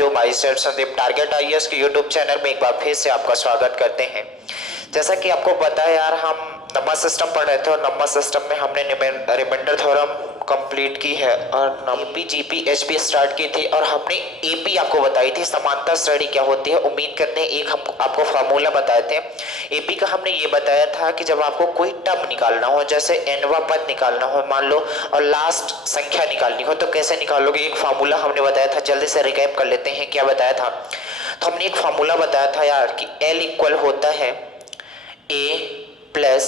साथियों, भाई sir Sandeep target IAS के यूट्यूब चैनल में एक बार फिर से आपका स्वागत करते हैं। जैसा कि आपको पता है यार, हम नंबर सिस्टम पढ़ रहे थे और नंबर सिस्टम में हमने रिमाइंडर थ्योरम कंप्लीट की है और एपी जीपी एचपी स्टार्ट की थी और हमने एपी आपको बताई थी समांतर श्रेणी क्या होती है। उम्मीद करते हैं एक हम आपको फार्मूला बताए थे एपी का। हमने ये बताया था कि जब आपको कोई टर्म निकालना हो, जैसे nवां पद निकालना हो मान लो, और लास्ट संख्या निकालनी हो, तो कैसे निकालोगे। एक फार्मूला हमने बताया था, जल्दी से रिकैप कर लेते हैं क्या बताया था। तो हमने एक फार्मूला बताया था यार कि L इक्वल होता है a plus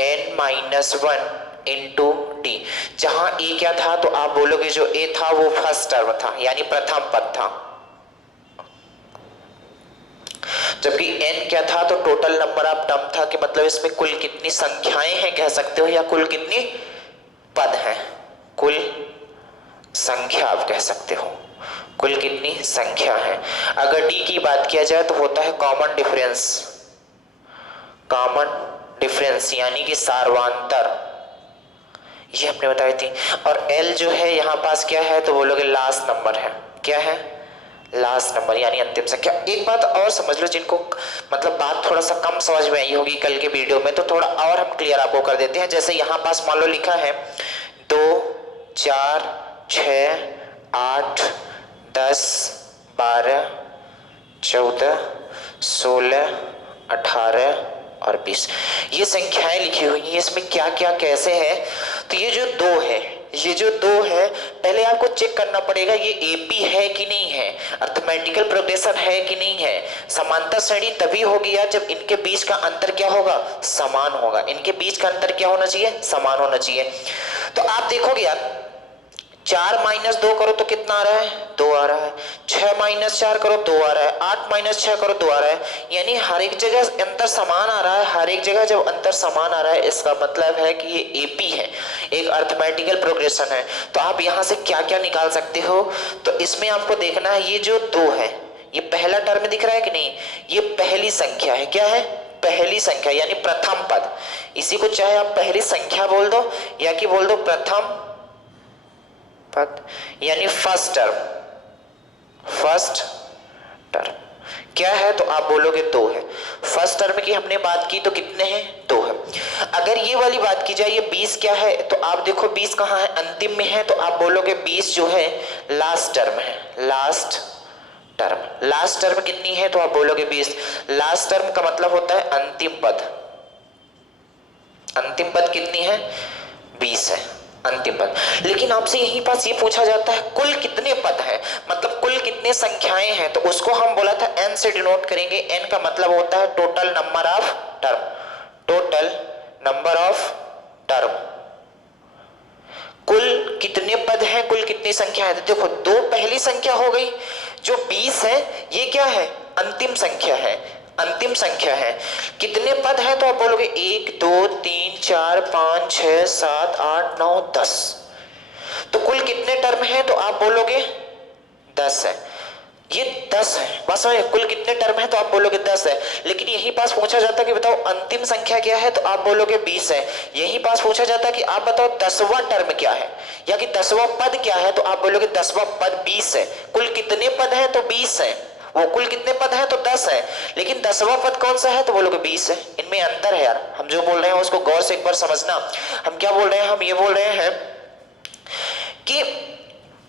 n minus 1 into T. जहां a क्या था तो आप बोलोगे जो a था वो फर्स्ट टर्म था, यानी प्रथम पद था, जबकि n क्या था तो टोटल नंबर ऑफ टर्म था, कि मतलब इसमें कुल कितनी संख्याएं हैं कह सकते हो, या कुल कितनी पद हैं, कुल संख्या आप कह सकते हो, कुल कितनी संख्या है। अगर d की बात किया जाए तो होता है कॉमन डिफरेंस, कॉमन डिफरेंस यानी कि सार्वंतर, ये हमने बताई थी। और L जो है यहाँ पास क्या है तो बोलोगे लास्ट नंबर है, क्या है लास्ट नंबर यानी अंतिम संख्या। एक बात और समझ लो, जिनको मतलब बात थोड़ा सा कम समझ में आई होगी कल के वीडियो में, तो थोड़ा और हम क्लियर आपको कर देते हैं। जैसे यहाँ पास मान लो लिखा है 2 4 6 8 10 12 14 16 18 और 20, ये संख्याएं लिखी हुई हैं। इसमें क्या क्या कैसे है, तो ये जो दो है, ये जो दो है पहले आपको चेक करना पड़ेगा ये एपी है कि नहीं है, अर्थमेटिकल प्रोग्रेशन है कि नहीं है। समांतर श्रेणी तभी होगी यार जब इनके बीच का अंतर क्या होगा, समान होगा। इनके बीच का अंतर क्या होना चाहिए, समान होना चाहिए। तो आप देखोगे यार 4 माइनस 2 करो तो कितना आ रहा है, 2 आ रहा है। 6 माइनस 4 करो 2 आ रहा है। 8 माइनस 6 करो 2 आ रहा है। यानी हर एक जगह अंतर समान आ रहा है। हर एक जगह जब अंतर समान आ रहा है इसका मतलब है कि ये एपी है, एक अर्थमेटिकल प्रोग्रेशन है। तो आप यहाँ से क्या क्या निकाल सकते हो, तो इसमें आपको देखना है ये जो 2 है, ये पहला टर्म दिख रहा है कि नहीं, ये पहली संख्या है। क्या है, पहली संख्या यानी प्रथम पद। इसी को चाहे आप पहली संख्या बोल दो या कि बोल दो प्रथम पद, यानी फर्स्ट टर्म, फर्स्ट टर्म क्या है तो आप बोलोगे 2 है। फर्स्ट टर्म की हमने बात की तो कितने हैं, 2 है। अगर ये वाली बात की जाए ये 20 क्या है, तो आप देखो 20 कहाँ है, अंतिम में है, तो आप बोलोगे 20 जो है लास्ट टर्म है, लास्ट टर्म। लास्ट टर्म कितनी है तो आप बोलोगे 20। लास्ट टर्म का मतलब होता है अंतिम पद, अंतिम पद कितनी है, 20 है अंतिम पद। लेकिन आपसे यहीं पास ये पूछा जाता है कुल कितने पद हैं, मतलब कुल कितने संख्याएं हैं, तो उसको हम बोला था n से डिनोट करेंगे। n का मतलब होता है total number of term, total number of term. कुल कितने पद हैं, कुल कितनी संख्या है। देखो 2 पहली संख्या हो गई, जो 20 है ये क्या है, अंतिम संख्या है, अंतिम संख्या है। कितने पद हैं तो आप बोलोगे 1 2 3 4 5 6 7 8 9 10। तो कुल कितने टर्म हैं तो आप बोलोगे 10 है, ये 10 है। बस कुल कितने टर्म है तो आप बोलोगे 10 है। लेकिन यही पास पूछा जाता कि बताओ अंतिम संख्या क्या है तो आप बोलोगे 20 है। यही पास पूछा जाता कि आप बताओ 10वां टर्म क्या है या कि 10वां पद क्या है, तो आप बोलोगे 10वां पद 20 है। कुल कितने पद है तो 20 है, वो कुल कितने पद है तो 10 है, लेकिन 10वां पद कौन सा है तो बोलोगे 20 है। इनमें अंतर है यार, हम जो बोल रहे हैं उसको गौर से एक बार समझना। हम क्या बोल रहे हैं, हम ये बोल रहे हैं कि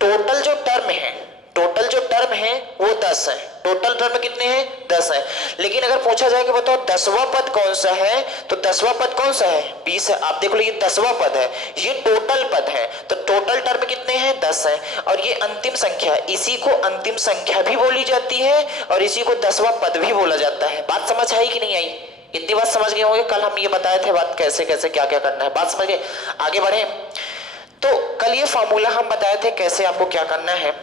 टोटल जो टर्म है, टोटल जो टर्म है वो 10 है। टोटल टर्म कितने हैं, 10 है। लेकिन अगर पूछा जाए कि बताओ 10वां पद कौन सा है, तो 10वां पद कौन सा है, 20 है। आप देख लो ये 10वां पद है, ये टोटल पद है, तो टोटल टर्म कितने हैं, 10 है। और ये अंतिम संख्या है, इसी को अंतिम संख्या भी बोली जाती है और इसी को 10वां पद भी बोला जाता है। बात समझ आई कि नहीं आई, इतनी बात समझ गए होंगे। कल हम ये बताए थे बात कैसे कैसे क्या क्या करना है, बात समझ गए। आगे बढ़े, तो कल ये फॉर्मूला हम बताए थे कैसे आपको क्या करना है।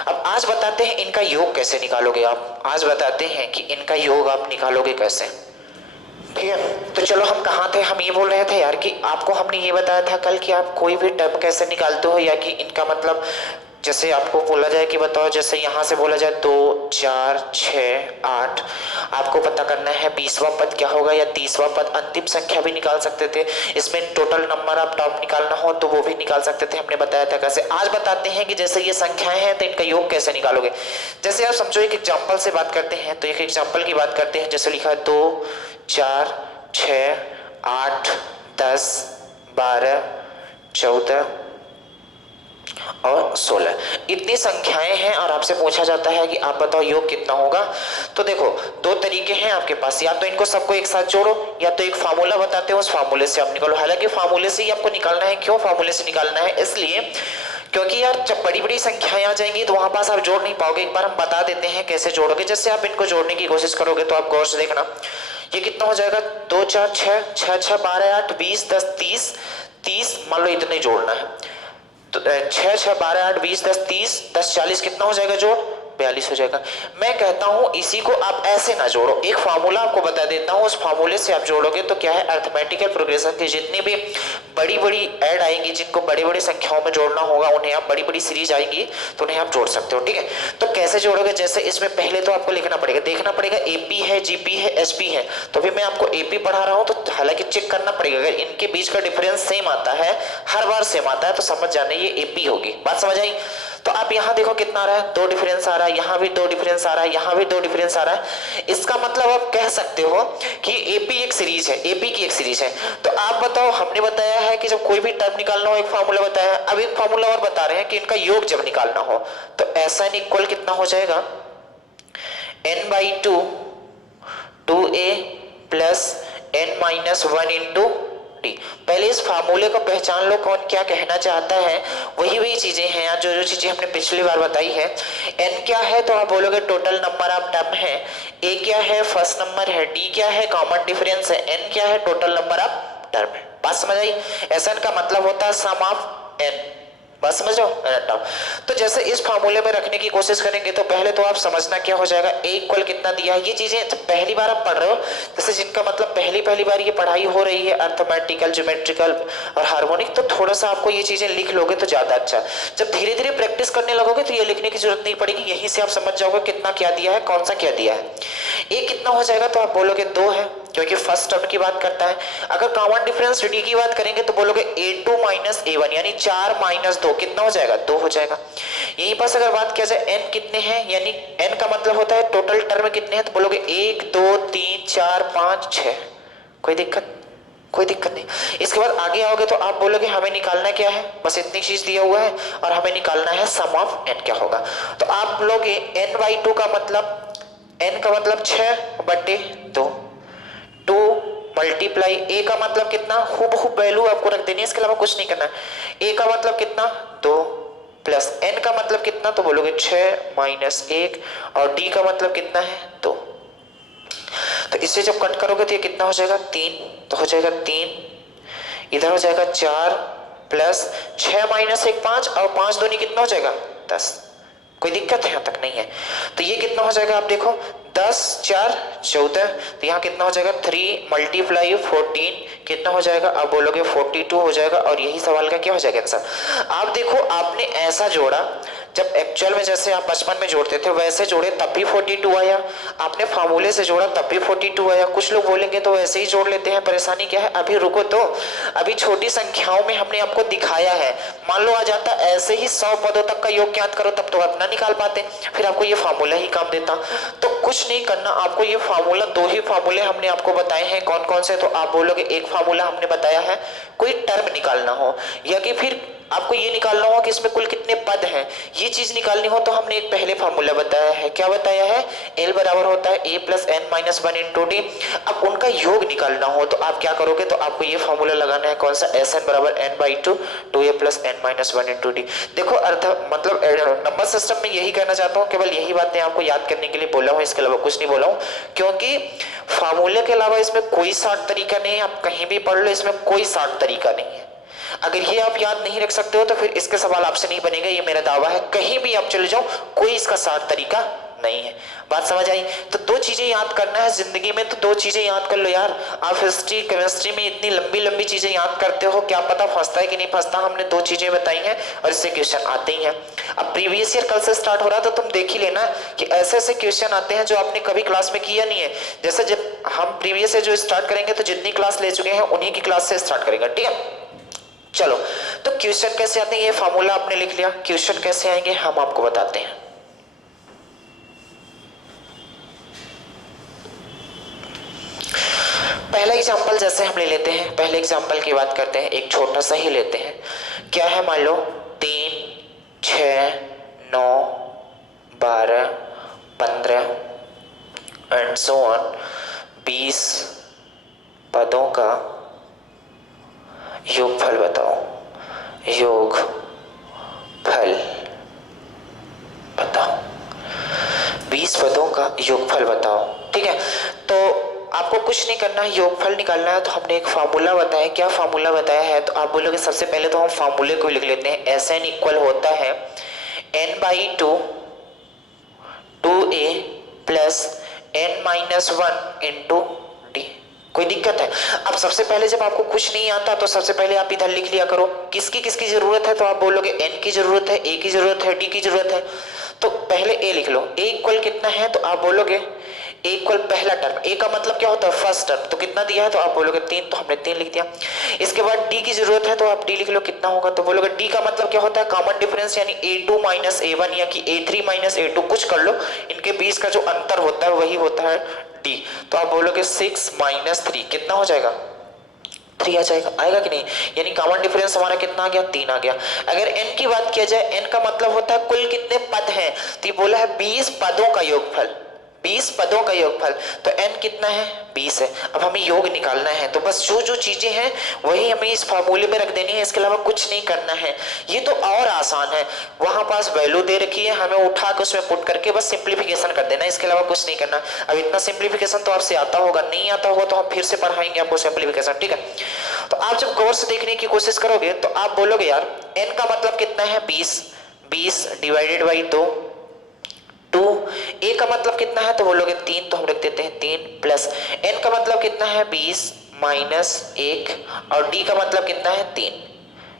अब आज बताते हैं इनका योग कैसे निकालोगे आप। आज बताते हैं कि इनका योग आप निकालोगे कैसे, ठीक है। तो चलो हम कहाँ थे, हम ये बोल रहे थे यार कि आपको हमने ये बताया था कल कि आप कोई भी टर्म कैसे निकालते हो, या कि इनका मतलब जैसे आपको बोला जाए कि बताओ, जैसे यहाँ से बोला जाए 2 4 6 8, आपको पता करना है 20वां पद क्या होगा या 30वां पद। अंतिम संख्या भी निकाल सकते थे, इसमें टोटल नंबर आप टॉप निकालना हो तो वो भी निकाल सकते थे, हमने बताया था कैसे। आज बताते हैं कि जैसे ये संख्याएं हैं तो इनका योग कैसे निकालोगे। जैसे आप समझो एक एग्जाम्पल से बात करते हैं, तो एक एग्जाम्पल की बात करते हैं। जैसे लिखा है 2 4 6 8 10 12 14 और 16, इतनी संख्याएं हैं और आपसे पूछा जाता है कि आप बताओ योग कितना होगा। तो देखो दो तरीके हैं आपके पास, या तो इनको सबको एक साथ जोड़ो या तो एक फार्मूला बताते हो उस फार्मूले से आप निकालो। हालांकि फार्मूले से ही आपको निकालना है। क्यों फार्मूले से निकालना है? इसलिए क्योंकि यार जब बड़ी बड़ी संख्याएं आ जाएंगी तो वहां पास आप जोड़ नहीं पाओगे। एक बार हम बता देते हैं कैसे जोड़ोगे। जैसे आप इनको जोड़ने की कोशिश करोगे तो आप गौर से देखना, ये कितना हो जाएगा 2 4 6 6 6 12 8 20 10 30 मान लो इतने जोड़ना है। तो 6 6 12 8 20 10 30 10 40 कितना हो जाएगा जोड़? 42 हो जाएगा। मैं कहता हूं इसी को आप ऐसे ना जोड़ो, एक फार्मूला आपको बता देता हूं, उस फार्मूले से आप जोड़ोगे तो क्या है, अरिथमेटिकल प्रोग्रेशन की जितनी भी बड़ी बड़ी ऐड आएंगी, जिनको बड़ी बड़ी संख्याओं में जोड़ना होगा, उन्हें आप बड़ी बड़ी सीरीज आएंगी तो उन्हें आप जोड़ सकते हो। ठीक है, तो कैसे जोड़ोगे? जैसे इसमें पहले तो आपको लिखना पड़ेगा, देखना पड़ेगा एपी है, जीपी है, एसपी है। तो अभी मैं आपको एपी पढ़ा रहा हूं तो हालांकि चेक करना पड़ेगा, अगर इनके बीच का डिफरेंस सेम आता है, हर बार सेम आता है, तो समझ जाना ये एपी होगी। बात समझ आई? तो आप यहाँ देखो कितना आ रहा है, 2 डिफरेंस आ रहा है, यहाँ भी 2 डिफरेंस आ रहा है, यहाँ भी 2 डिफरेंस आ रहा है। इसका मतलब आप कह सकते हो कि एपी एक सीरीज है, एपी की एक सीरीज है। तो आप बताओ, हमने बताया है कि जब कोई भी टर्म निकालना हो एक फार्मूला बताया है, अब एक फार्मूला और बता रहे हैं कि इनका योग जब निकालना हो तो SN इक्वल कितना हो जाएगा, n/2 2a plus n-1 into D. पहले इस फार्मूले को पहचान लो, कौन क्या कहना चाहता है। वही चीजें हैं यार, जो चीजें हमने पिछली बार बताई है। n क्या है तो आप बोलोगे टोटल नंबर ऑफ टर्म है, a क्या है फर्स्ट नंबर है, d क्या है कॉमन डिफरेंस है, n क्या है टोटल नंबर ऑफ टर्म है। बात समझ आई? SN का मतलब होता है सम ऑफ n। बात समझ रहे हो? तो जैसे इस फार्मूले में रखने की कोशिश करेंगे तो पहले तो आप समझना क्या हो जाएगा, a इक्वल कितना दिया है। ये चीजें जब पहली बार आप पढ़ रहे हो, जैसे जिनका मतलब पहली बार ये पढ़ाई हो रही है अर्थमेटिकल, ज्योमेट्रिकल और हार्मोनिक, तो थोड़ा सा आपको ये चीजें लिख लोगे तो ज्यादा अच्छा। जब धीरे धीरे प्रैक्टिस करने लगोगे तो ये लिखने की जरूरत नहीं पड़ेगी, यहीं से आप समझ जाओगे कितना क्या दिया है, कौन सा क्या दिया है। a कितना हो जाएगा तो आप बोलोगे 2 है, क्योंकि फर्स्ट टर्म की बात करता है। अगर कॉमन डिफरेंस डी की बात करेंगे तो बोलोगे a2 माइनस a1, यानी 4 माइनस 2 कितना हो जाएगा, 2 हो जाएगा। यहीं पास अगर बात किया जाए n कितने हैं, यानी n का मतलब होता है टोटल टर्म कितने हैं, तो बोलोगे 1 2 3 4 5 6। कोई दिक्कत नहीं। इसके बाद आगे आओगे तो आप बोलोगे हमें निकालना क्या है, बस इतनी चीज दिया हुआ है और हमें निकालना है सम ऑफ n क्या होगा। तो आप बोलोगे n/2 का मतलब, n का मतलब 6/2, 2 मल्टीप्लाई a का मतलब कितना, खूब वैल्यू आपको रख देनी है, इसके अलावा कुछ नहीं करना है। a का मतलब कितना 2 प्लस n का मतलब कितना, तो बोलोगे 6 माइनस 1 और d का मतलब कितना है 2। तो इससे जब कट करोगे तो ये कितना हो जाएगा 3, तो हो जाएगा 3, इधर हो जाएगा 4 प्लस 6 माइनस 1 5 और 5 दूनी कितना हो जाएगा 10। कोई दिक्कत है? यहाँ तक नहीं है। तो ये कितना हो जाएगा आप देखो, 10 4 14, तो यहाँ कितना हो जाएगा 3 मल्टीप्लाई 14 कितना हो जाएगा, आप बोलोगे 42 हो जाएगा। और यही सवाल का क्या हो जाएगा आंसर। आप देखो आपने ऐसा जोड़ा, जब एक्चुअल में जैसे आप बचपन में जोड़ते थे वैसे जोड़े तब भी 42 आया, आपने फार्मूले से जोड़ा तब भी 42 आया। कुछ लोग बोलेंगे तो वैसे ही जोड़ लेते हैं, परेशानी क्या है। अभी रुको, तो अभी छोटी संख्याओं में हमने आपको दिखाया है। मान लो आ जाता ऐसे ही 100 पदों तक का योग ज्ञात करो, तब तो आप ना निकाल पाते, फिर आपको ये फार्मूला ही काम देता। तो कुछ नहीं करना आपको, ये फार्मूला, 2 ही फार्मूले हमने आपको बताए हैं। कौन कौन से? तो आप बोलोगे एक फार्मूला हमने बताया है कोई टर्म निकालना हो, या कि फिर आपको ये निकालना हो कि इसमें कुल कितने पद हैं, ये चीज निकालनी हो तो हमने एक पहले फार्मूला बताया है। क्या बताया है? L बराबर होता है a plus n-1 into D. अब उनका योग निकालना हो तो आप क्या करोगे, तो आपको ये फार्मूला लगाना है, कौन सा, Sn बराबर n/2 2a plus n-1 into D. देखो अर्थ मतलब नंबर सिस्टम में यही कहना चाहता हूँ, केवल यही बातें आपको याद करने के लिए बोला हूँ, इसके अलावा कुछ नहीं बोला हूँ। क्योंकि फार्मूले के अलावा इसमें कोई शॉर्ट तरीका नहीं है, आप कहीं भी पढ़ लो, इसमें कोई शॉर्ट तरीका नहीं है। अगर ये आप याद नहीं रख सकते हो तो फिर इसके सवाल आपसे नहीं बनेगा, ये मेरा दावा है। कहीं भी आप चले जाओ कोई इसका शॉर्ट तरीका नहीं है। बात समझ आई? तो दो चीजें याद करना है जिंदगी में, तो दो चीजें याद कर लो यार। आप हिस्ट्री केमिस्ट्री में इतनी लंबी लंबी चीजें याद करते हो, क्या पता फंसता है कि नहीं फंसता। हमने दो चीजें बताई हैं और इससे क्वेश्चन आते ही हैं। अब प्रीवियस ईयर कल से स्टार्ट हो रहा है, तो तुम देख ही लेना कि ऐसे ऐसे क्वेश्चन आते हैं जो आपने कभी क्लास में किया नहीं है। जैसे जब हम प्रीवियस ईयर जो स्टार्ट करेंगे तो जितनी क्लास ले चुके हैं उन्हीं की क्लास से स्टार्ट करेंगे, ठीक है। चलो, तो क्वेश्चन कैसे आते हैं, ये फॉर्मूला आपने लिख लिया। क्वेश्चन कैसे आएंगे हम आपको बताते हैं। पहला एग्जांपल जैसे हम ले लेते हैं, पहले एग्जांपल की बात करते हैं, एक छोटा सा ही लेते हैं। क्या है, मान लो 3, 6, 9, 12, 15 एंड सो ऑन 20 पदों का योगफल बताओ। योगफल बताओ, 20 पदों का योगफल बताओ, ठीक है। तो आपको कुछ नहीं करना है, योगफल निकालना है। तो हमने एक फार्मूला बताया, क्या फार्मूला बताया है, तो आप बोलोगे सबसे पहले तो हम फार्मूले को लिख लेते हैं। Sn इक्वल होता है n/2 2a plus n-1 into D. कोई दिक्कत है? अब सबसे पहले जब आपको कुछ नहीं आता तो सबसे पहले आप इधर लिख लिया करो किसकी किसकी जरूरत है। तो आप बोलोगे n की जरूरत है, a की जरूरत है, d की जरूरत है। तो पहले a लिख लो। a इक्वल कितना है, तो आप बोलोगे a इक्वल पहला टर्म, a का मतलब क्या होता है, फर्स्ट टर्म। तो कितना दिया है, तो आप बोलोगे 3, तो हमने 3 लिख दिया। इसके बाद d की जरूरत है, तो आप d लिख लो कितना होगा। तो बोलोगे d का मतलब क्या होता है, कॉमन डिफरेंस, यानी a2 माइनस a1 या कि a3 माइनस a2, कुछ कर लो, इनके बीच का जो अंतर होता है वही होता है d। तो आप बोलोगे 6 माइनस 3 कितना हो जाएगा, 3 आ जाएगा। आएगा कि नहीं? यानी कॉमन डिफरेंस हमारा कितना आ गया, 3 आ गया। अगर n की बात किया जाए, n का मतलब होता है कुल कितने पद हैं, तो ये बोला है 20 पदों का योगफल, 20 पदों का योगफल। तो n कितना है, 20 है। अब हमें योग निकालना है, तो बस जो जो चीजें हैं वही हमें इस फार्मूले में रख देनी है, इसके अलावा कुछ नहीं करना है। ये तो और आसान है, वहां पास वैल्यू दे रखी है, हमें उठा के उसमें पुट करके बस सिंप्लीफिकेशन कर देना है, इसके अलावा कुछ नहीं करना। अब इतना सिंप्लीफिकेशन तो आपसे आता होगा, नहीं आता होगा तो हम फिर से पढ़ाएंगे आपको सिंप्लीफिकेशन, ठीक है। तो आप जब गौर से देखने की कोशिश करोगे तो आप बोलोगे यार n का मतलब कितना है, 20 डिवाइडेड बाई 2, a का मतलब कितना है, तो बोलोगे 3, तो हम रख देते हैं 3 प्लस n का मतलब कितना है, 20 माइनस 1 और d का मतलब कितना है, 3।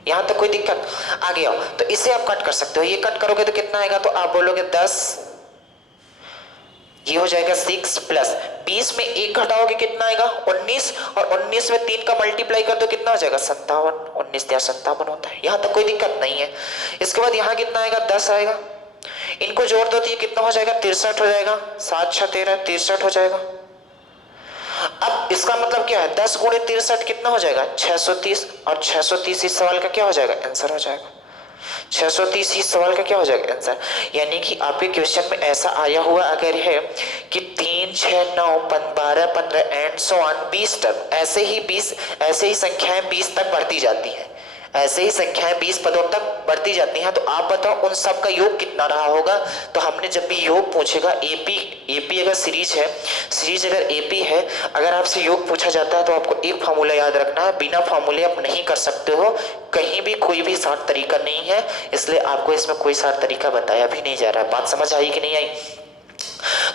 यहां तक कोई दिक्कत? आगे आओ, तो इसे आप कट कर सकते हो। ये कट करोगे तो कितना आएगा, तो आप बोलोगे 10, ये हो जाएगा 6 प्लस 20 में 1 घटाओगे कितना आएगा, 19, और 19 में 3 का मल्टीप्लाई कर दो कितना हो जाएगा, 57। 19 या 57 होता है, यहां तक कोई दिक्कत नहीं है। इसके बाद यहाँ कितना आएगा, 10 आएगा। इनको जोड़ दो तो ये कितना हो जाएगा, 63 हो जाएगा। 7 6 13, 63 हो जाएगा। अब इसका मतलब क्या है, 10 गुणे 63 कितना हो जाएगा, 630, और 630 इस सवाल का क्या हो जाएगा, आंसर हो जाएगा। 630 इस सवाल का क्या हो जाएगा, आंसर। यानी कि आपके क्वेश्चन में ऐसा आया हुआ अगर है कि 3 6 9 12 15 एंड सो ऑन 20 टर्म, ऐसे ही संख्याएं 20 तक बढ़ती जाती हैं, ऐसे ही संख्याएं 20 पदों तक बढ़ती जाती हैं। तो आप बताओ उन सब का योग कितना रहा होगा। तो हमने जब भी योग पूछेगा, एपी अगर सीरीज है, सीरीज अगर एपी है, अगर आपसे योग पूछा जाता है तो आपको एक फार्मूला याद रखना है, बिना फार्मूले आप नहीं कर सकते हो। कहीं भी कोई भी शार्ट तरीका नहीं है, इसलिए आपको इसमें कोई शार्ट तरीका बताया भी नहीं जा रहा है। बात समझ आई कि नहीं आई?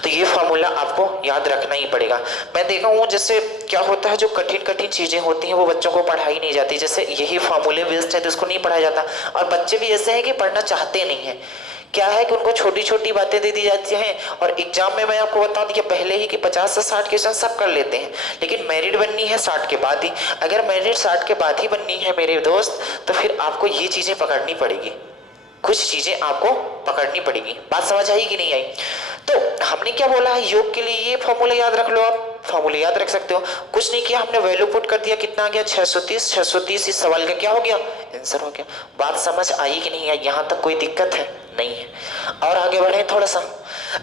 तो ये फार्मूला आपको याद रखना ही पड़ेगा। मैं देखा हूँ जैसे क्या होता है, जो कठिन कठिन चीजें होती हैं वो बच्चों को पढ़ाई नहीं जाती। जैसे यही फार्मूले बेस्ड है तो इसको नहीं पढ़ाया जाता, और बच्चे भी ऐसे हैं कि पढ़ना चाहते नहीं है। क्या है कि उनको छोटी छोटी बातें दे दी जाती हैं, और एग्जाम में मैं आपको बता दिया पहले ही कि 50 से 60 क्वेश्चन सब कर लेते हैं, लेकिन मेरिट बननी है 60 के बाद ही। अगर मेरिट 60 के बाद ही बननी है मेरे दोस्त, तो फिर आपको ये चीजें पकड़नी पड़ेगी, कुछ चीजें आपको पकड़नी पड़ेगी। बात समझ आई कि नहीं आई? तो हमने क्या बोला है, योग के लिए ये फॉर्मूला याद रख लो, आप फॉर्मूला याद रख सकते हो। कुछ नहीं किया, हमने वैल्यू पुट कर दिया, कितना आ गया, 630। 630 इस सवाल का क्या हो गया, आंसर हो गया। बात समझ आई कि नहीं आई? यहां तक कोई दिक्कत है? नहीं है। और आगे बढ़े थोड़ा सा।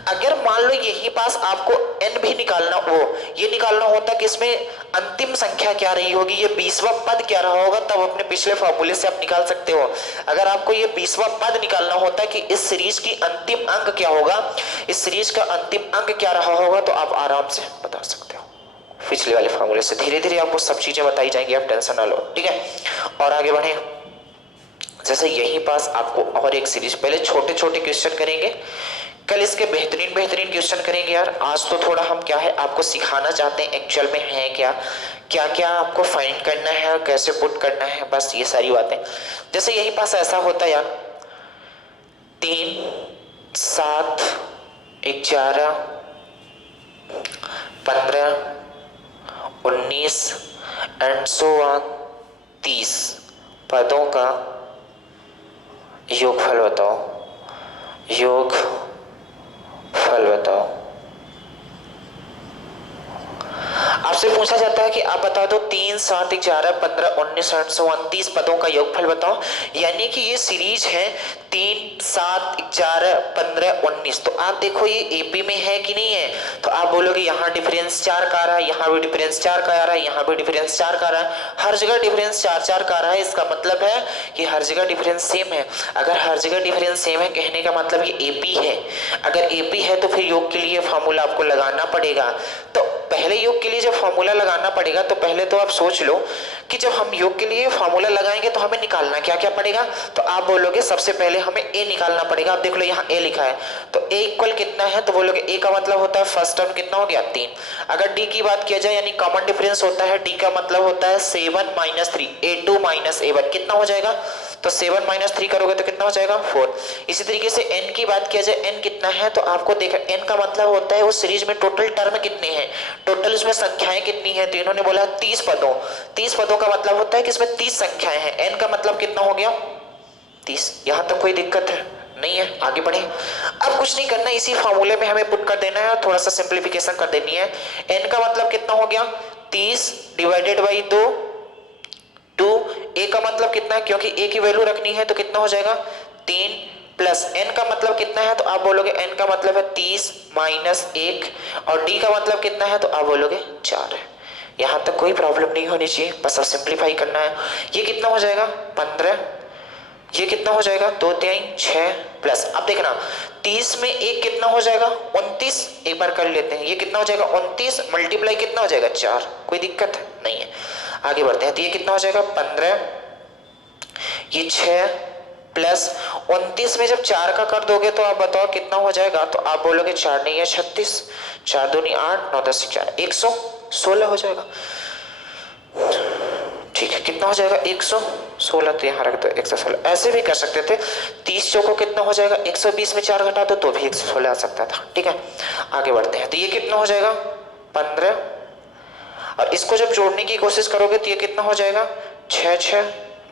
अगर मान लो यही पास आपको n भी निकालना हो, ये निकालना होता कि इसमें अंतिम संख्या क्या रही होगी, ये 20वां पद क्या रहा होगा, तब अपने पिछले फॉर्मूले से आप निकाल सकते हो। अगर आपको ये 20वां पद निकालना होता कि इस सीरीज की अंतिम अंक क्या होगा, इस सीरीज का अंतिम अंक क्या रहा होगा, तो आप आराम से बता सकते हो पिछले वाले फॉर्मूले से। धीरे धीरे आपको सब चीजें बताई जाएंगी, आप टेंशन ना लो, ठीक है। और आगे बढ़े। जैसे यही पास आपको और एक सीरीज, पहले छोटे छोटे क्वेश्चन करेंगे, कल इसके बेहतरीन बेहतरीन क्वेश्चन करेंगे यार। आज तो थोड़ा हम क्या है आपको सिखाना चाहते हैं एक्चुअल में है क्या, क्या क्या आपको फाइंड करना है और कैसे पुट करना है, बस ये सारी बातें। जैसे यही पास ऐसा होता है यार 3, 7, 11, 15, 19 एंड सो ऑन 30 पदों का योगफल बताओ, योगफल बताओ। आपसे पूछा जाता है कि आप बता दो 3, 7, 11, 15, 19 एंड सो ऑन 30 पदों का योगफल बताओ। यानी कि ये सीरीज है 3, 7, 11, 15, 19। तो आप देखो ये एपी में है कि नहीं है, तो आप बोलोगे यहाँ डिफरेंस 4 का आ रहा है, यहाँ भी डिफरेंस 4 का आ रहा है, यहाँ भी डिफरेंस 4 का आ रहा है, हर जगह डिफरेंस 4 का आ रहा है। इसका मतलब है कि हर जगह डिफरेंस सेम है। अगर हर जगह डिफरेंस सेम है कहने का मतलब ये एपी है। अगर एपी है तो फिर योग के लिए फॉर्मूला आपको लगाना पड़ेगा। तो पहले योग के लिए जब फॉर्मूला लगाना पड़ेगा तो पहले तो आप सोच लो कि जब हम योग के लिए फॉर्मूला लगाएंगे तो हमें निकालना क्या क्या पड़ेगा। तो आप बोलोगे सबसे पहले हमें ए निकालना पड़ेगा। आप देख लो यहाँ ए लिखा है, तो ए इक्वल कितना है, तो बोलोगे ए का मतलब होता है फर्स्ट टर्म कितना हो गया 3। अगर डी की बात किया जाए यानी कॉमन डिफरेंस होता है, डी का मतलब होता है 7 - 3, A2 - A1 कितना हो जाएगा, तो 7 - 3 करोगे तो कितना हो जाएगा 4। इसी तरीके से n की बात किया जाए, n कितना है, तो आपको देखा n का मतलब होता है उस सीरीज में टोटल टर्म कितने हैं, टोटल उसमें संख्याएं कितनी है। तो इन्होंने बोला 30 पदों, 30 पदों का मतलब होता है कि इसमें 30 संख्याएं हैं। n का मतलब कितना हो गया 30। यहां तक कोई दिक्कत है नहीं है, आगे बढ़े। अब कुछ नहीं करना, इसी फॉर्मूले में हमें पुट कर देना है और थोड़ा सा सिंप्लीफिकेशन कर देनी है। n का मतलब कितना हो गया 30 डिवाइडेड बाई 2। a का मतलब कितना है, क्योंकि a की वैल्यू रखनी है तो कितना हो जाएगा 3 प्लस n का मतलब कितना है, तो आप बोलोगे n का मतलब है 30 माइनस 1 और d का मतलब कितना है, तो आप बोलोगे 4 है। यहां तक कोई प्रॉब्लम नहीं होनी चाहिए, बस अब सिंप्लीफाई करना है। ये कितना हो जाएगा 15, ये कितना हो जाएगा 2 3 6 प्लस, अब देखना 30 में 1 कितना हो जाएगा 29। एक बार कर लेते हैं, ये कितना हो जाएगा 29 मल्टीप्लाई कितना हो जाएगा 4। कोई दिक्कत नहीं है, आगे बढ़ते हैं। तो ये कितना हो जाएगा 15, ये 6 प्लस 29 में जब 4 का कर दोगे तो आप बताओ कितना हो जाएगा, तो आप बोलोगे 4 नहीं है 36, 4 दूनी 8, 9 10 4 116 हो जाएगा। ठीक है, कितना हो जाएगा 116, तो यहाँ रख दो 116। ऐसे भी कर सकते थे 30 चौको कितना हो जाएगा 120 में 4 घटा दो तो भी 116 आ सकता था। ठीक है, आगे बढ़ते हैं। तो ये कितना हो जाएगा 15 और इसको जब जोड़ने की कोशिश करोगे तो ये कितना हो जाएगा 6 6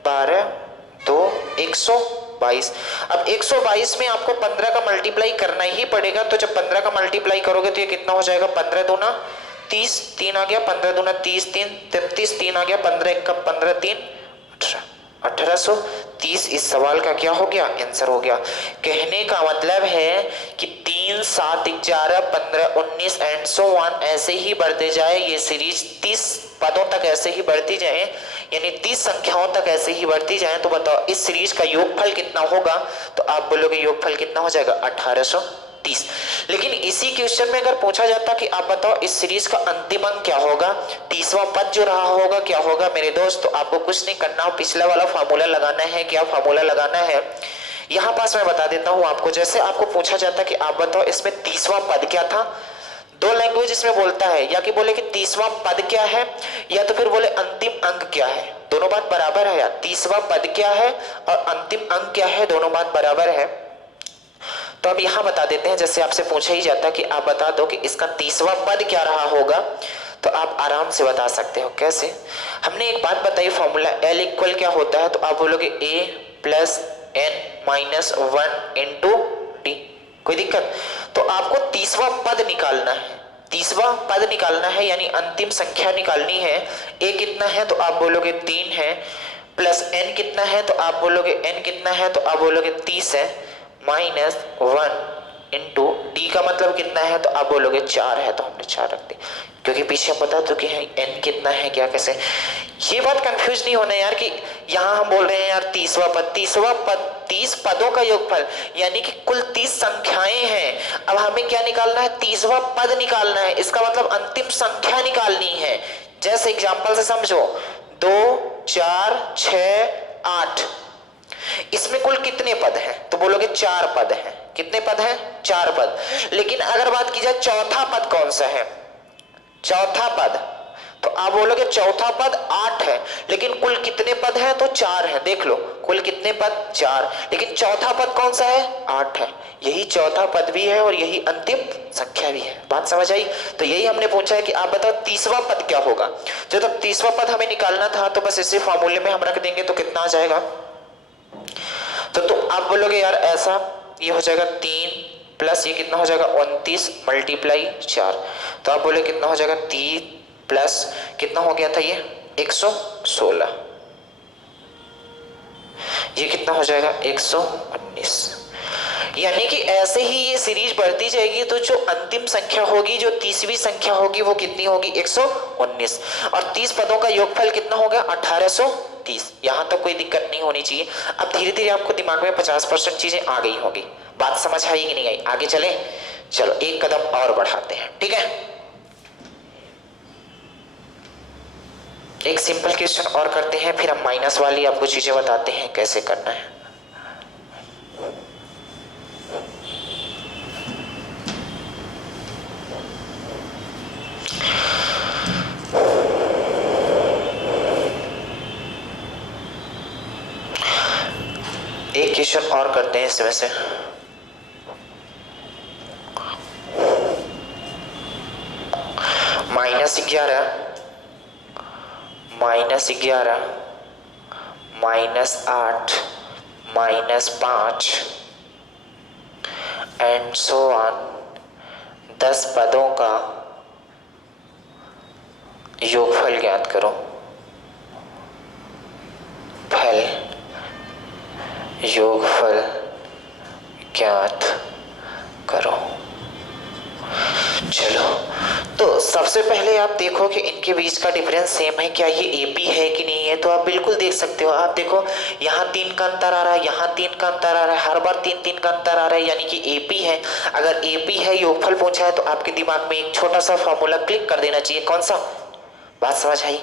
12 2 122। अब 122 में आपको 15 का मल्टीप्लाई करना ही पड़ेगा, तो जब 15 का मल्टीप्लाई करोगे तो ये कितना हो जाएगा 15 दूना 30, 3 आ गया, 15 दूना 30, 3 33, 3 आ गया, 15 1 का 15 3 1830। इस सवाल का क्या हो गया आंसर हो गया। कहने का मतलब है कि 3 7 11 15 19 एंड सो ऑन ऐसे ही बढ़ते जाए, ये सीरीज 30 पदों तक ऐसे ही बढ़ती जाए, यानी 30 संख्याओं तक ऐसे ही बढ़ती जाए। तो बताओ इस सीरीज का योगफल कितना होगा, तो आप बोलोगे योगफल कितना हो जाएगा 1830। लेकिन इसी क्वेश्चन में अगर पूछा जाता कि आप बताओ इस सीरीज का अंतिम अंक क्या होगा, 30वां पद जो रहा होगा क्या होगा मेरे दोस्त, तो आपको कुछ नहीं करना, पिछला वाला फॉर्मूला लगाना है। क्या फॉर्मूला लगाना है यहाँ पास मैं बता देता हूँ आपको। जैसे आपको पूछा जाता कि आप बताओ इसमें 30वां पद क्या था, दो लैंग्वेज इसमें बोलता है, या कि बोले कि 30वां पद क्या है, या तो फिर बोले अंतिम अंक क्या है। दोनों बात बराबर है यार, 30वां पद क्या है और अंतिम अंक क्या है, दोनों बात बराबर है। तो अब यहां बता देते हैं, जैसे आपसे पूछा ही जाता कि आप बता दो कि इसका 30वां पद क्या रहा होगा, तो आप आराम से बता सकते हो। कैसे, हमने एक बात बताई फॉर्मूला L इक्वल क्या होता है, तो आप बोलोगे A plus N minus 1 into T. कोई दिक्कत, तो आपको 30वां पद निकालना है, 30वां पद निकालना है यानी अंतिम संख्या निकालनी है। A कितना है, तो आप बोलोगे 3 है, प्लस N कितना है, तो आप बोलोगे N कितना है, तो आप बोलोगे 30 है, माइनस 1 इंटू डी का मतलब कितना है, तो आप बोलोगे 4 है, तो हमने 4 रख दी, क्योंकि पीछे हम बता चुके हैं n कितना है क्या कैसे। ये बात कंफ्यूज नहीं होना यार कि यहाँ हम बोल रहे हैं यार 30वां पद, 30 पदों का योगफल यानी कि कुल 30 संख्याएं हैं। अब हमें क्या निकालना है, 30वां पद निकालना है, इसका मतलब अंतिम संख्या निकालनी है। जैसे एग्जाम्पल से समझो 2 4 6 8, इसमें कुल कितने पद हैं, तो बोलोगे 4 पद हैं। कितने पद हैं? 4 पद। लेकिन अगर बात की जाए चौथा पद कौन सा है, चौथा पद, तो आप बोलोगे चौथा पद 8 है, लेकिन कुल कितने पद हैं? तो 4 है। देख लो कुल कितने पद? 4, लेकिन चौथा पद कौन सा है? 8 है। यही चौथा पद भी है और यही अंतिम संख्या भी है। बात समझ आई? तो यही हमने पूछा है कि आप बताओ तीसवा पद क्या होगा। जब तीसवा पद हमें निकालना था तो बस इसी फॉर्मूले में हम रख देंगे तो कितना आ जाएगा? तो आप बोलोगे यार ऐसा, ये हो जाएगा 3 प्लस ये कितना हो जाएगा? 29 मल्टीप्लाई 4। तो आप बोले कितना हो जाएगा? 3 प्लस कितना हो गया था ये? 116। ये कितना हो जाएगा? 119। यानी कि ऐसे ही ये सीरीज बढ़ती जाएगी तो जो अंतिम संख्या होगी, जो 30वीं संख्या होगी वो कितनी होगी? 119। और 30 पदों का योगफल कितना हो गया? 1830। यहां तक कोई दिक्कत नहीं होनी चाहिए। अब धीरे धीरे आपको दिमाग में 50% चीजें आ गई होगी। बात समझ आई कि नहीं आई? आगे चले, चलो एक कदम और बढ़ाते हैं, ठीक है। एक सिंपल क्वेश्चन और करते हैं, फिर हम माइनस वाली आपको चीजें बताते हैं कैसे करना है। एक क्वेश्चन और करते हैं इसमें से। -11 -11 -8 -5 एंड सो ऑन 10 पदों का योगफल ज्ञात करो। फल योगफल ज्ञात करो। चलो तो सबसे पहले आप देखो कि इनके बीच का डिफरेंस सेम है क्या, ये एपी है कि नहीं है। तो आप बिल्कुल देख सकते हो। आप देखो यहाँ 3 का अंतर आ रहा है, यहाँ 3 का अंतर आ रहा है, हर बार 3 का अंतर आ रहा है, यानी कि एपी है। अगर एपी है, योगफल पूछा है, तो आपके दिमाग में एक छोटा सा फॉर्मूला क्लिक कर देना चाहिए। कौन सा? बात समझ आई?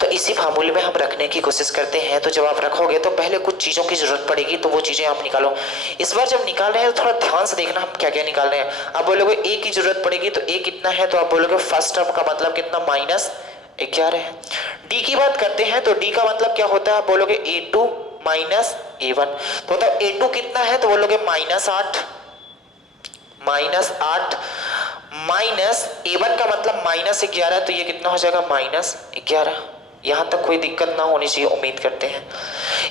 तो इसी फार्मूले में हम रखने की कोशिश करते हैं। तो जब आप रखोगे तो पहले कुछ चीज़ों की जरूरत पड़ेगी, तो वो चीज़ें आप निकालो। इस बार जब निकाल रहे हैं तो थोड़ा ध्यान से देखना हम क्या क्या निकाल रहे हैं। आप बोलोगे ए की जरूरत पड़ेगी, तो ए कितना है? तो आप बोलोगे फर्स्ट टर्म का मतलब कितना? -11 है। डी की बात करते हैं तो डी का मतलब क्या होता है? आप बोलोगे A2 -A1। तो मतलब A2 कितना है? तो बोलोगे -8 माइनस A1 का मतलब -11, तो ये कितना हो जाएगा? -11। यहां तक कोई दिक्कत ना होनी चाहिए, उम्मीद करते हैं।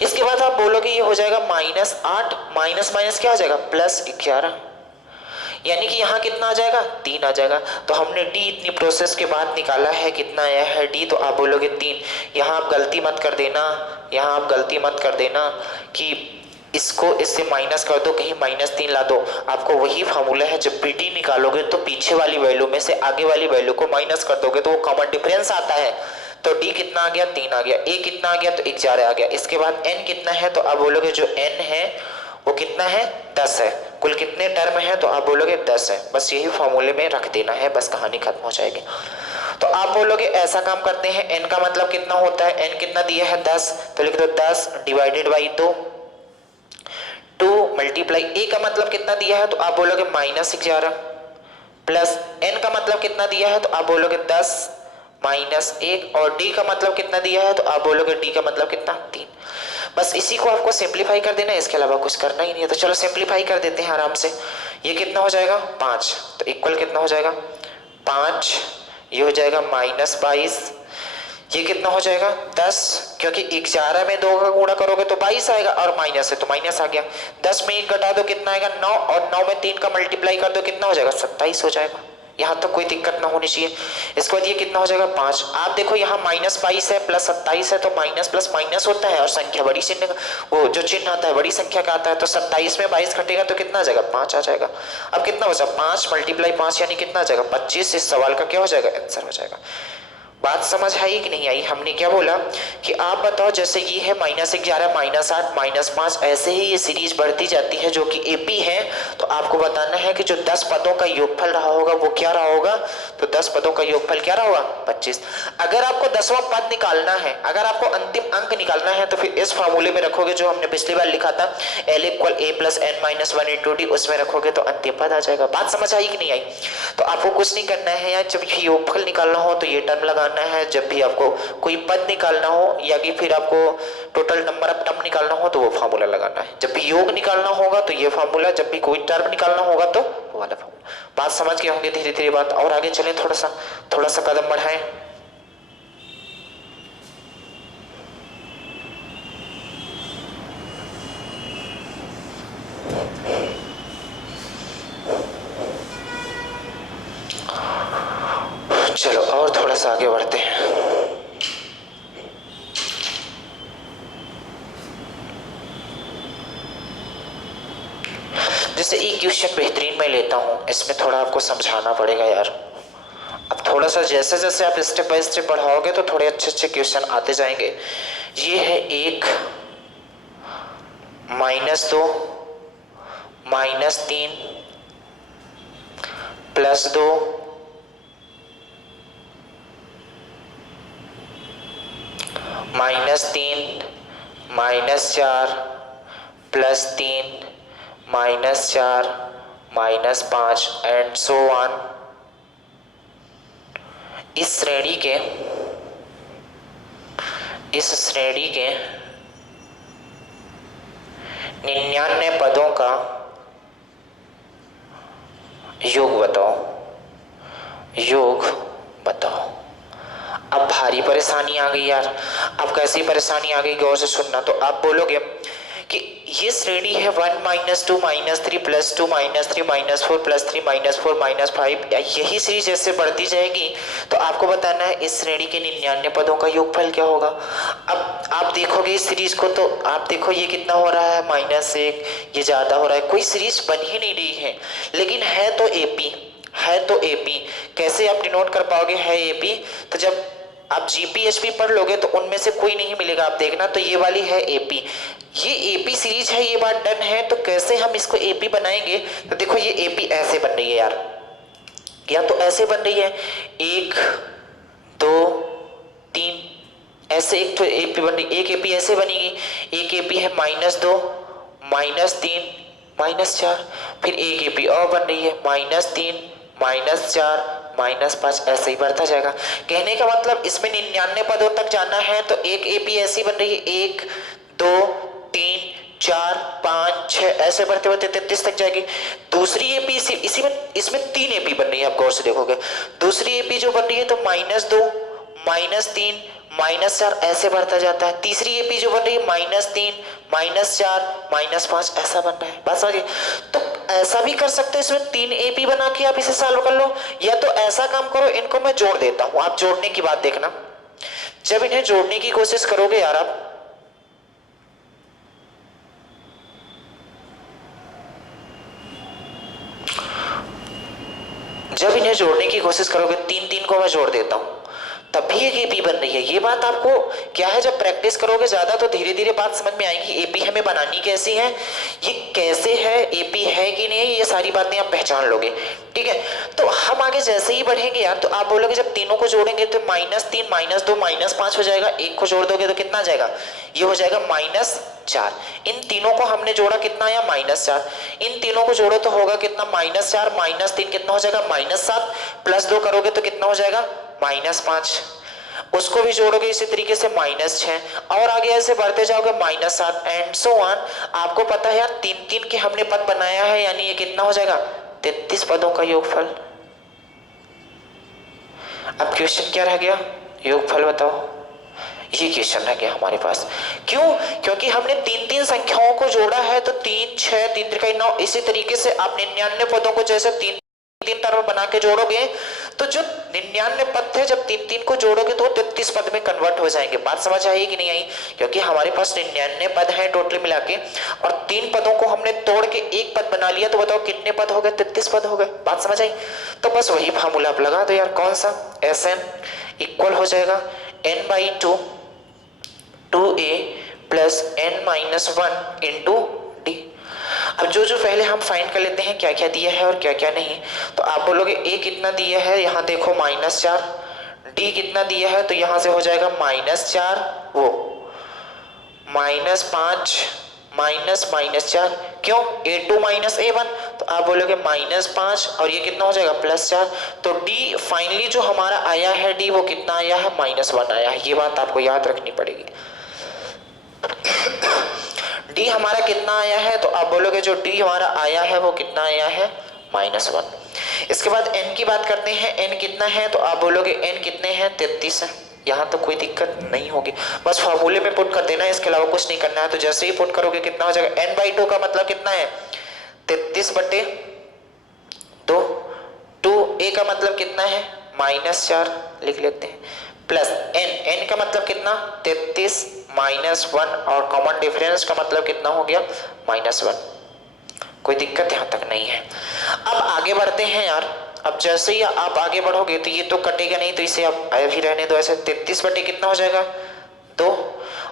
इसके बाद आप बोलोगे ये हो जाएगा -8 माइनस माइनस क्या हो जाएगा? +11। यानी कि यहाँ कितना आ जाएगा? 3 आ जाएगा। तो हमने डी इतनी प्रोसेस के बाद निकाला है, कितना आया है डी? तो आप बोलोगे 3। यहाँ आप गलती मत कर देना, यहाँ आप गलती मत कर देना कि इसको इससे माइनस कर दो, कहीं -3 ला दो। आपको वही फार्मूला है, जब भी डी निकालोगे तो पीछे वाली वैल्यू में से आगे वाली वैल्यू को माइनस कर दोगे तो वो कॉमन डिफरेंस आता है। तो डी कितना आ गया? 3 आ गया। ए कितना आ गया? तो 11 आ गया। इसके बाद एन कितना है? तो आप बोलोगे जो एन है वो कितना है? 10 है। कुल कितने टर्म है? तो आप बोलोगे 10 है। बस यही फॉर्मूले में रख देना है, बस कहानी खत्म हो जाएगी। तो आप बोलोगे ऐसा काम करते हैं, एन का मतलब कितना होता है? एन कितना दिया है? 10। तो लिख दो 10 डिवाइडेड बाई 2 मल्टीप्लाई। ए का मतलब कितना दिया है? तो आप बोलोगे -11 प्लस एन का मतलब कितना दिया है? तो आप बोलोगे 10 -1। और डी का मतलब कितना दिया है? तो आप बोलोगे डी का मतलब कितना? 3। बस इसी को आपको सिंप्लीफाई कर देना है, इसके अलावा कुछ करना ही नहीं है। तो चलो सिंप्लीफाई कर देते हैं आराम से। ये कितना हो जाएगा? 5। तो इक्वल कितना हो जाएगा? 5। ये हो जाएगा -22। ये कितना हो जाएगा? 10, क्योंकि 11 में 2 का गुणा करोगे तो 22 आएगा, और माइनस है तो माइनस आ गया। 10 में 1 घटा दो कितना आएगा? 9। और 9 में 3 का मल्टीप्लाई कर दो कितना हो जाएगा? 27 हो जाएगा। यहाँ तक कोई दिक्कत ना होनी चाहिए। इसके बाद ये कितना हो जाएगा? 5। आप देखो यहाँ -22 है प्लस 27 है, तो माइनस प्लस माइनस होता है, और संख्या बड़ी चिन्ह वो जो चिन्ह आता है बड़ी संख्या का आता है। तो 27 में 22 घटेगा तो कितना आ जाएगा? 5 आ जाएगा। अब कितना बचा? 5 × 5 यानी कितना आ जाएगा? 25। इस सवाल का क्या हो जाएगा? आंसर हो जाएगा। बात समझ आई कि नहीं आई? हमने क्या बोला कि आप बताओ, जैसे ये है -11, -8, -5, ऐसे ही ये सीरीज बढ़ती जाती है जो कि एपी है। तो आपको बताना है कि जो 10 पदों का योगफल रहा होगा वो क्या रहा होगा। तो 10 पदों का योगफल क्या रहा होगा? 25। अगर आपको 10वां पद निकालना है, अगर आपको अंतिम अंक निकालना है, तो फिर इस फॉर्मूले में रखोगे जो हमने पिछली बार लिखा था, L = A + n-1 × D, उसमें रखोगे तो अंतिम पद आ जाएगा। बात समझ आई कि नहीं आई? तो आपको कुछ नहीं करना है यार, जब योगफल निकालना हो तो ये टर्म लगाना है, जब भी आपको कोई पद निकालना हो या कि फिर आपको टोटल नंबर ऑफ टर्म निकालना हो तो वो फार्मूला लगाना है। जब भी योग निकालना होगा तो ये फार्मूला, जब भी कोई टर्म निकालना होगा तो वो वाला फार्मूला। बात समझ गए होंगे? धीरे धीरे बात और आगे चले, थोड़ा सा कदम बढ़ाएं। चलो और थोड़ा सा आगे बढ़ते हैं। जैसे एक क्वेश्चन बेहतरीन मैं लेता हूं, इसमें थोड़ा आपको समझाना पड़ेगा यार। अब थोड़ा सा जैसे जैसे आप स्टेप बाय स्टेप बढ़ाओगे तो थोड़े अच्छे अच्छे क्वेश्चन आते जाएंगे। ये है 1 -2 -3 +2 -3 -4 +3 -4 -5 एंड सो ऑन। इस श्रेणी के 99 पदों का योग बताओ। अब भारी परेशानी आ गई यार। अब कैसी परेशानी आ गई, गौर से सुनना। तो आप बोलोगे कि ये श्रेणी है 1 -2 -3 +2 -3 -4 +3 -4 -5, यही सीरीज जैसे बढ़ती जाएगी तो आपको बताना है इस श्रेणी के 99 पदों का योगफल क्या होगा। अब आप देखोगे इस सीरीज को तो आप देखो ये कितना हो रहा है, -1, ये ज्यादा हो रहा है, कोई सीरीज बन ही नहीं रही है। लेकिन है तो एपी कैसे आप डिनोट कर पाओगे? है एपी, तो जब आप जीपीएचपी पढ़ लोगे तो उनमें से कोई नहीं मिलेगा, आप देखना। तो ये वाली है एपी, ये एपी सीरीज है, ये बात डन है। तो कैसे हम इसको एपी बनाएंगे? तो देखो ये एपी ऐसे बन रही है यार, या तो ऐसे बन रही है 1 2 3, ऐसे एक तो एपी बन रही, एक एपी ऐसे बनेगी, एक एपी है -2 -3 -4, फिर एक एपी और बन रही है -3 -4 -5, ऐसे ही बढ़ता जाएगा। कहने का मतलब इसमें 99 पदों तक जाना है तो एक एपी ऐसी बन रही है, 1 2 3 4 5 6, ऐसे बढ़ते बढ़ते 33 तक जाएगी। दूसरी एपी इसी में, इसमें 3 एपी बन रही है, आप गौर से देखोगे। दूसरी एपी जो बन रही है तो -2 -3 -4, ऐसे बढ़ता जाता है। तीसरी एपी जो बन रही है -3 -4 -5, ऐसा बन रहा है। बात समझिए? तो ऐसा भी कर सकते हो, इसमें 3 एपी बना के आप इसे सॉल्व कर लो, या तो ऐसा काम करो, इनको मैं जोड़ देता हूं। आप जोड़ने की बात देखना, जब इन्हें जोड़ने की कोशिश करोगे यार आप, जब इन्हें जोड़ने की कोशिश करोगे, 3 को मैं जोड़ देता हूं, तब भी एक एपी बन रही है। ये बात आपको क्या है, जब प्रैक्टिस करोगे ज्यादा तो धीरे धीरे बात समझ में आएगी। एपी हमें बनानी कैसी है, ये कैसे है, एपी है कि नहीं, ये सारी बातें आप पहचान लोगे। ठीक है, तो हम आगे जैसे ही बढ़ेंगे यार, तो आप बोलोगे जब तीनों को जोड़ेंगे तो -3 -2 -5 हो जाएगा। एक को जोड़ दोगे तो कितना आ जाएगा, ये हो जाएगा -4। इन तीनों को हमने जोड़ा, कितना आया, -4। इन तीनों को जोड़ो तो होगा कितना, -4 -3 कितना हो जाएगा, -7, +2 करोगे तो कितना हो जाएगा, -5। उसको भी जोड़ोगे इसी तरीके से -6, और आगे ऐसे बढ़ते जाओगे -7 एंड सो ऑन। आपको पता है यार 3 के हमने पद बनाया है, यानी ये कितना हो जाएगा, 33 पदों का योगफल। अब क्वेश्चन क्या रह गया, योगफल बताओ। ये क्वेश्चन रह गया हमारे पास। क्यों? क्योंकि हमने 3 संख्याओं को जोड़ा है, तो 3 6 3 3 9, इसी तरीके से आप 99 पदों को जैसे 3 टर्म बना के जोड़ोगे तो जो 99 पद थे जब 3 को जोड़ोगे तो 33 पद में कन्वर्ट हो जाएंगे। बात समझ आई कि नहीं आई? क्योंकि हमारे पास 99 पद हैं टोटल मिला के, और 3 पदों को हमने तोड़ के एक पद बना लिया, तो बताओ कितने पद हो गए? 33 पद हो गए। बात समझ आई? तो बस वही फार्मूला आप लगा दो यार। कौन सा? Sn इक्वल हो जाएगा n/2 2a plus n-1 into D. अब जो पहले हम फाइंड कर लेते हैं क्या क्या दिया है और क्या क्या नहीं। तो आप बोलोगे a कितना दिया है, यहाँ देखो -4, d कितना दिया है, तो यहाँ से हो जाएगा -4 वो -5 -4, क्यों? a2 -a1, तो आप बोलोगे -5 और ये कितना हो जाएगा +4। तो d फाइनली जो हमारा आया है d वो कितना आया है? -1 आया है। ये बात आपको याद रखनी पड़ेगी। d हमारा कितना आया है? तो आप बोलोगे जो d हमारा आया है वो कितना आया है? -1। इसके बाद n की बात करते हैं, n कितना है? तो आप बोलोगे n कितने हैं? 33 है। यहाँ तो कोई दिक्कत नहीं होगी, बस फॉर्मूले में पुट कर देना है, इसके अलावा कुछ नहीं करना है। तो जैसे ही पुट करोगे कितना हो जाएगा? n/2 का मतलब कितना है? 33/2। 2a का मतलब कितना है? -4 लिख लेते हैं, प्लस n का मतलब कितना? 33 -1, और कॉमन डिफरेंस का मतलब कितना हो गया? -1। कोई दिक्कत यहाँ तक नहीं है। अब आगे बढ़ते हैं यार। अब जैसे ही आप आगे बढ़ोगे तो ये तो कटेगा नहीं, तो इसे आप अभी रहने दो ऐसे। 33 बटे कितना हो जाएगा? 2,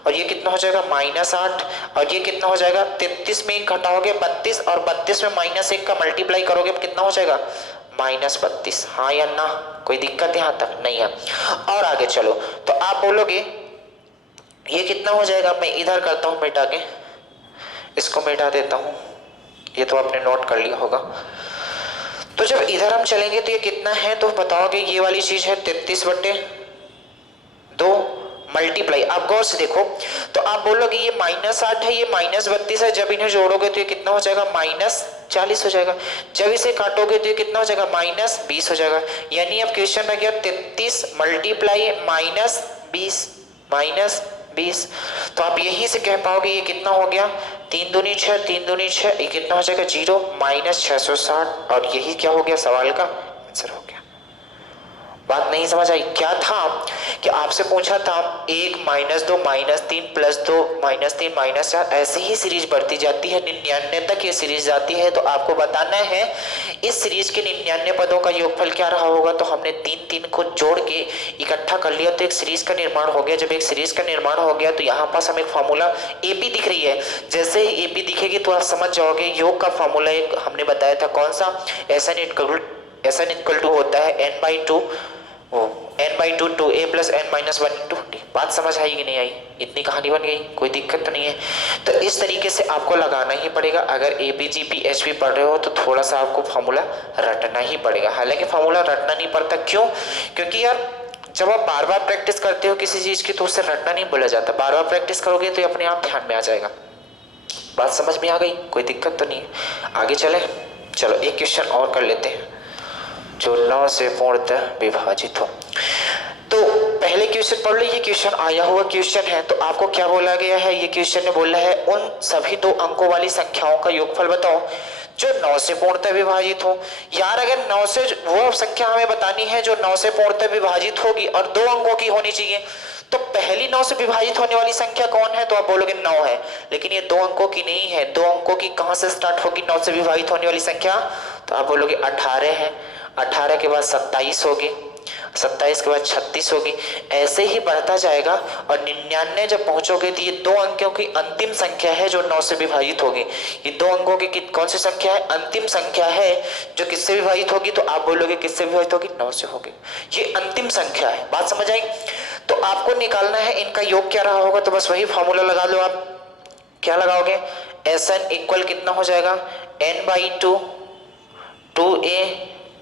और ये कितना हो जाएगा? -8, और ये कितना हो जाएगा? 33 में घटाओगे 32, और 32 में -1 का मल्टीप्लाई करोगे कितना हो जाएगा? -32। हाँ या ना? कोई दिक्कत यहाँ तक नहीं है। और आगे चलो, तो आप बोलोगे ये कितना हो जाएगा? मैं इधर करता हूँ मिटा के, इसको मिटा देता हूँ, ये तो आपने नोट कर लिया होगा। तो जब इधर हम चलेंगे तो ये कितना है? तो बताओगे ये वाली चीज है 33/2 मल्टीप्लाई। आप गौर से देखो, तो आप बोलोगे ये -8 है, ये -32 है, जब इन्हें जोड़ोगे तो ये कितना हो जाएगा? -40 हो जाएगा। जब इसे काटोगे तो ये कितना हो जाएगा? -20 हो जाएगा। यानी अब क्वेश्चन रह गया 33 मल्टीप्लाई -20। तो आप यहीं से कह पाओगे ये कितना हो गया? 3 दूनी 6, 3 दूनी 6, ये कितना हो जाएगा? 0 -660, और यही क्या हो गया? सवाल का आंसर हो गया। बात नहीं समझ आई? क्या था कि आपसे पूछा था 1 -2 -3 +2 -3 -4, ऐसे ही सीरीज बढ़ती जाती है, 99 तक ये सीरीज जाती है। तो आपको बताना है इस सीरीज के 99 पदों का योगफल क्या रहा होगा। तो हमने 3 को जोड़ के इकट्ठा कर लिया, तो एक सीरीज का निर्माण हो गया। जब एक सीरीज का निर्माण हो गया तो यहाँ पास हमें फॉर्मूला AP दिख रही है। जैसे ही AP दिखेगी तो आप समझ जाओगे योग का फॉर्मूला एक हमने बताया था, कौन सा? SN इक्वल टू होता है n/2 n/2 2a plus n-1 into d। बात समझ आई कि नहीं आई? इतनी कहानी बन गई, कोई दिक्कत तो नहीं है। तो इस तरीके से आपको लगाना ही पड़ेगा। अगर APGP HP पढ़ रहे हो तो थोड़ा सा आपको फॉर्मूला रटना ही पड़ेगा। हालांकि फॉर्मूला रटना नहीं पड़ता, क्यों? क्योंकि यार जब आप बार बार प्रैक्टिस करते हो किसी चीज की तो उससे रटना नहीं बोला जाता। बार बार प्रैक्टिस करोगे तो अपने आप ध्यान में आ जाएगा। बात समझ में आ गई? कोई दिक्कत तो नहीं है। आगे चले, चलो एक क्वेश्चन और कर लेते हैं जो 9 से पूर्णतः विभाजित हो। तो पहले क्वेश्चन पढ़ लो, ये क्वेश्चन आया हुआ क्वेश्चन है। तो आपको क्या बोला गया है? ये क्वेश्चन ने बोला है उन सभी 2 अंकों वाली संख्याओं का योगफल बताओ जो 9 से पूर्णतः विभाजित हो। यार अगर 9 से वो संख्या हमें बतानी है जो 9 से पूर्णतः विभाजित होगी और 2 अंकों की होनी चाहिए, तो पहली 9 से विभाजित होने वाली संख्या कौन है? तो आप बोलोगे 9 है, लेकिन ये 2 अंकों की नहीं है। 2 अंकों की कहां से स्टार्ट होगी 9 से विभाजित होने वाली संख्या? तो आप बोलोगे 18 है, 18 के बाद 27 होगी, 27 के बाद 36 होगी, ऐसे ही बढ़ता जाएगा। और 99 जब पहुंचोगे तो ये 2 अंकों की अंतिम संख्या है जो 9 से विभाजित होगी। ये 2 अंकों की कौन सी संख्या है? अंतिम संख्या है जो किससे विभाजित होगी? तो आप बोलोगे किससे विभाजित होगी? 9 से होगी। ये अंतिम संख्या है। बात समझ आई? तो आपको निकालना है इनका योग क्या रहा होगा। तो बस वही फॉर्मूला लगा लो। आप क्या लगाओगे? SN इक्वल कितना हो जाएगा? n/2 2a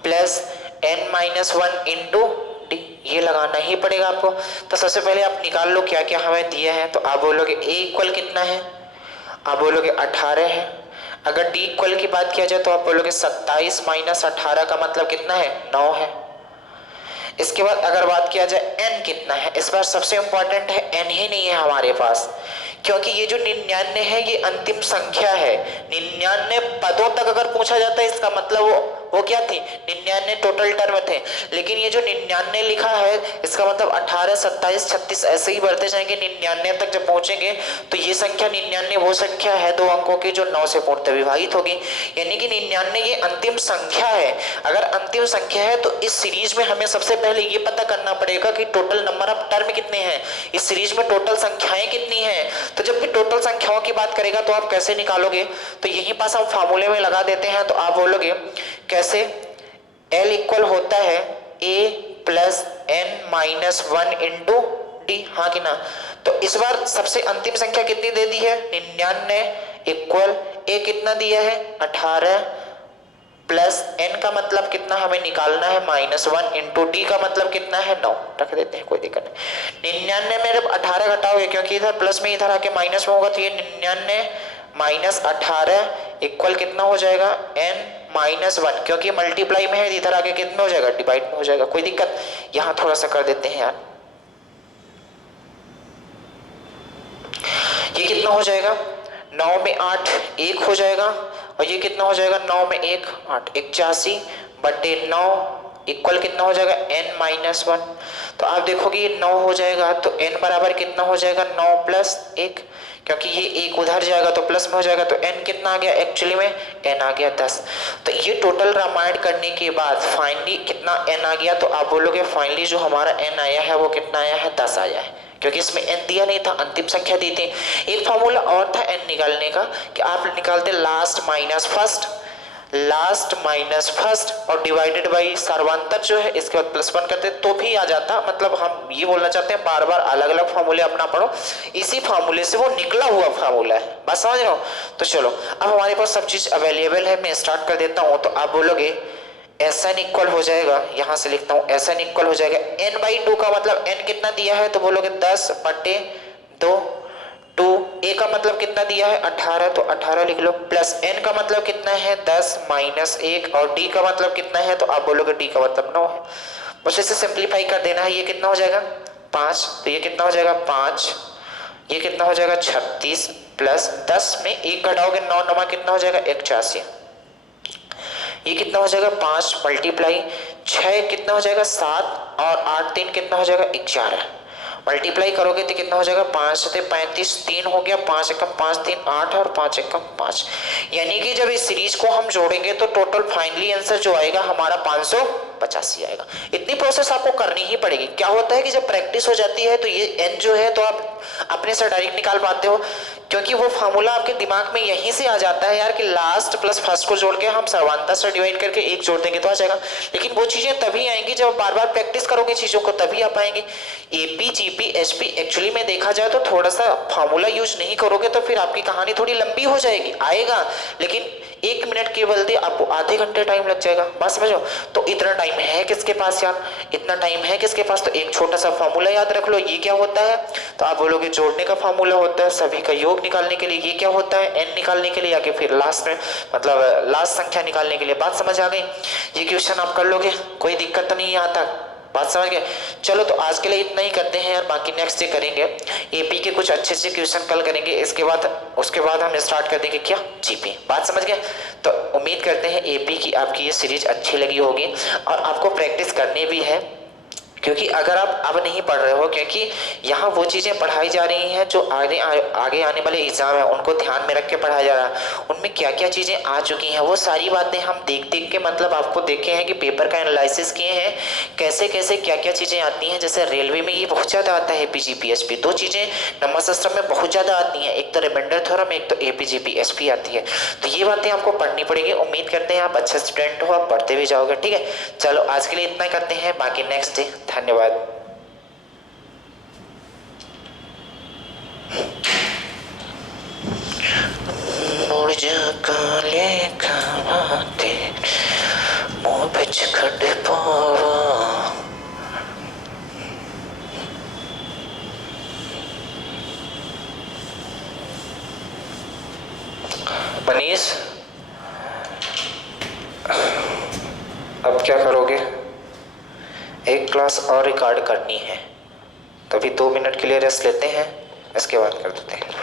plus n-1 into d। ये लगाना ही पड़ेगा आपको। तो सबसे पहले आप निकाल लो क्या क्या हमें दिया है। तो आप बोलोगे a इक्वल कितना है? आप बोलोगे 18 है। अगर d इक्वल की बात किया जाए तो आप बोलोगे 27 माइनस 18 का मतलब कितना है? 9 है। इसके बाद अगर बात किया जाए n कितना है, इस बार सबसे इंपॉर्टेंट है n ही नहीं है हमारे पास, क्योंकि ये जो 99 है ये अंतिम संख्या है। 99 पदों तक अगर पूछा जाता है इसका मतलब वो वो क्या थी 99 टोटल टर्म थे, लेकिन ये जो 99 लिखा है इसका मतलब 18, 27, 36 ऐसे ही बढ़ते जाएंगे 99 तक जब पहुंचेंगे तो ये संख्या 99 वो संख्या है 2 अंकों की जो 9 से पूर्णतः विभाजित होगी, यानी कि 99 ये अंतिम संख्या है। अगर अंतिम संख्या है तो इस सीरीज में हमें सबसे पहले ये पता करना पड़ेगा कि टोटल नंबर ऑफ टर्म कितने हैं, इस सीरीज में टोटल संख्याएं कितनी हैं। तो जब भी टोटल संख्याओं की बात करेगा तो आप कैसे निकालोगे, तो यहीं पास हम फार्मूले में लगा देते हैं। तो आप बोलोगे कैसे, L इक्वल होता है A plus n minus 1 into D, हाँ कि ना। तो इस बार सबसे अंतिम संख्या कितनी दे दी है 99 इक्वल A कितना दिया है 18 प्लस n का मतलब कितना हमें निकालना है -1 इंटू डी का मतलब कितना है 9, रख देते हैं कोई दिक्कत नहीं। 99 में जब 18 घटाओगे क्योंकि इधर प्लस में इधर आके माइनस में होगा तो ये 99 माइनस 18 इक्वल कितना हो जाएगा n-1, क्योंकि मल्टीप्लाई में है इधर आके कितना हो जाएगा डिवाइड में हो जाएगा, कोई दिक्कत। यहां थोड़ा सा कर देते हैं यार, ये कितना हो जाएगा 9 में 8 1 हो जाएगा, और ये कितना हो जाएगा 9 में 1 8 81 बटे 9 इक्वल कितना हो जाएगा n-1। तो आप देखोगे ये 9 हो जाएगा तो n बराबर कितना हो जाएगा 9 प्लस 1, क्योंकि ये एक उधर जाएगा तो प्लस में हो जाएगा, तो n कितना आ गया एक्चुअली में n आ गया 10। तो ये टोटल रामायण करने के बाद फाइनली कितना n आ गया, तो आप बोलोगे फाइनली जो हमारा n आया है वो कितना आया है 10 आया है, क्योंकि इसमें n दिया नहीं था, अंतिम संख्या दी थी। एक फॉर्मूला और था n निकालने का कि आप निकालते लास्ट माइनस फर्स्ट और डिवाइडेड बाई सर्वांतर जो है इसके बाद +1 करते तो भी आ जाता। मतलब हम ये बोलना चाहते हैं बार बार अलग अलग फार्मूले अपना पढ़ो, इसी फार्मूले से वो निकला हुआ फार्मूला है, बात समझ रहे हो। तो चलो अब हमारे पास सब चीज अवेलेबल है, मैं स्टार्ट कर देता हूँ। तो आप बोलोगे Sn इक्वल हो जाएगा, यहां से लिखता हूँ Sn इक्वल हो जाएगा n/2 का मतलब n कितना दिया है, तो बोलोगे 10 बटे 2, a का मतलब कितना दिया है 18 तो 18 लिख लो, प्लस n का मतलब कितना है 10 माइनस 1, और d का मतलब कितना है, तो आप बोलोगे d का मतलब 9 है। बस इसे सिंप्लीफाई कर देना है, ये कितना हो जाएगा 5, तो ये कितना हो जाएगा 5, ये कितना हो जाएगा 36 प्लस 10 में 1 घटाओगे 9 नमा कितना हो जाएगा 81, ये कितना हो जाएगा 5 मल्टीप्लाई 6 कितना हो जाएगा 7 और 8 3 कितना हो जाएगा 11, मल्टीप्लाई करोगे तो कितना हो जाएगा 5 से 35 3 हो गया, 5 एकम 5 3 8 और 5 एकम 5, यानी कि जब इस सीरीज को हम जोड़ेंगे तो टोटल फाइनली आंसर जो आएगा हमारा 585 आएगा। इतनी प्रोसेस आपको करनी ही पड़ेगी। क्या होता है कि जब प्रैक्टिस हो जाती है तो ये n जो है तो आप अपने से डायरेक्ट निकाल पाते हो, क्योंकि वो फार्मूला आपके दिमाग में यहीं से आ जाता है यार कि लास्ट प्लस फर्स्ट को जोड़ के हम सर्वांतर से डिवाइड करके 1 जोड़ देंगे तो आ जाएगा। लेकिन वो चीजें तभी आएंगी जब बार बार प्रैक्टिस करोगे चीजों को, तभी आ पाएंगे। एपी जीपी एसपी एक्चुअली में देखा जाए तो थोड़ा सा फार्मूला यूज नहीं करोगे तो फिर आपकी कहानी थोड़ी लंबी हो जाएगी, आएगा लेकिन 1 मिनट केवल दे आपको आधे घंटे टाइम लग जाएगा, बात समझो। तो इतना टाइम है किसके पास यार, इतना टाइम है किसके पास, तो एक छोटा सा फार्मूला याद रख लो। ये क्या होता है, तो आप बोलोगे जोड़ने का फार्मूला होता है, सभी का योग निकालने के लिए ये क्या होता है n निकालने के लिए, या कि फिर लास्ट में मतलब लास्ट संख्या निकालने के लिए। बात समझ आ गई, ये क्वेश्चन आप कर लोगे, कोई दिक्कत नहीं यहाँ तक, बात समझ गए। चलो तो आज के लिए इतना ही करते हैं यार, बाकी नेक्स्ट डे करेंगे एपी के कुछ अच्छे अच्छे क्वेश्चन कल करेंगे, उसके बाद हम स्टार्ट कर देंगे क्या जीपी, बात समझ गए। तो उम्मीद करते हैं एपी की आपकी ये सीरीज अच्छी लगी होगी और आपको प्रैक्टिस करनी भी है, क्योंकि अगर आप अब नहीं पढ़ रहे हो, क्योंकि यहाँ वो चीज़ें पढ़ाई जा रही हैं जो आगे आने वाले एग्जाम है उनको ध्यान में रख के पढ़ाया जा रहा है, उनमें क्या क्या चीज़ें आ चुकी हैं वो सारी बातें हम देख देख के मतलब आपको देखे हैं कि पेपर का एनालिसिस किए हैं कैसे कैसे क्या क्या चीज़ें आती हैं। जैसे रेलवे में ये बहुत ज़्यादा आता है APGPSP, 2 चीज़ें नंबर सिस्टम में बहुत ज़्यादा आती हैं, एक तो रिमाइंडर थ्योरम, एक तो APGPSP आती है। तो ये बातें आपको पढ़नी पड़ेगी। उम्मीद करते हैं आप अच्छे स्टूडेंट हो, आप पढ़ते भी जाओगे, ठीक है। चलो आज के लिए इतना करते हैं, बाकी नेक्स्ट डे। धन्यवाद। काले खाते मुँह बिच खड़ पावा, मनीष अब क्या करोगे, एक क्लास और रिकॉर्ड करनी है, तभी 2 मिनट के लिए रेस्ट लेते हैं, इसके बाद कर देते हैं।